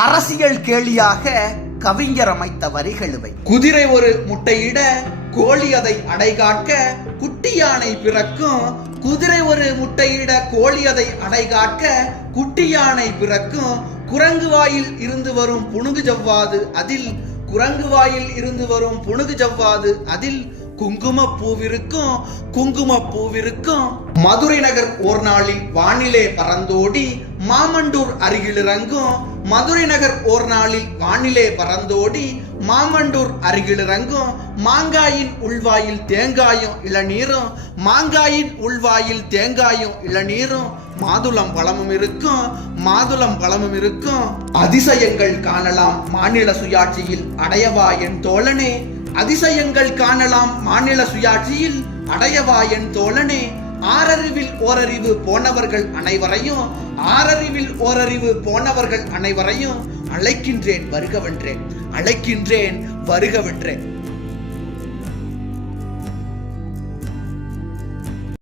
அரசியல் கேலியாக கவிஞர் அமைத்த வரிகளுவை. குதிரை ஒரு முட்டையிட கோழி அதை அடைகாக்க குட்டி யானை பிறக்கும். குதிரை ஒரு முட்டையிட கோழி அதை அடைகாக்க குட்டி யானை பிறக்கும். குரங்கு வாயில் இருந்து வரும் புணுகு ஜவ்வாது அதில் குரங்கு வாயில் இருந்து வரும் புணுகு ஜவ்வாது அதில் குங்குமப்பூவிருக்கும். குங்குமப்பூவிருக்கும். மதுரை நகர் ஓர் நாளில் வானிலே பறந்தோடி மாமண்டூர் அருகில் இறங்கும். மதுரை நகர் ஓர் நாளில் வானிலே பறந்தோடி மாமண்டூர் அருகில் இறங்கும். மாங்காயின் உள்வாயில் தேங்காயும் இளநீரும். மாங்காயின் உள்வாயில் தேங்காயும் இளநீரும். மாதுளம் பழமும் இருக்கும். மாதுளம் பழமும் இருக்கும். அதிசயங்கள் காணலாம் மாநில சுயாட்சியில் அடையவா என் தோழனே. அதிசயங்கள் காணலாம் மாநில சுயாட்சியில் அடையவா என் தோழனே. ஆறறிவில் ஓரறிவு போனவர்கள் அனைவரையும் ஆறறிவில் ஓரறிவு போனவர்கள் அனைவரையும் அழைக்கின்றேன் வருகவென்றேன். அழைக்கின்றேன் வருகவென்றேன்.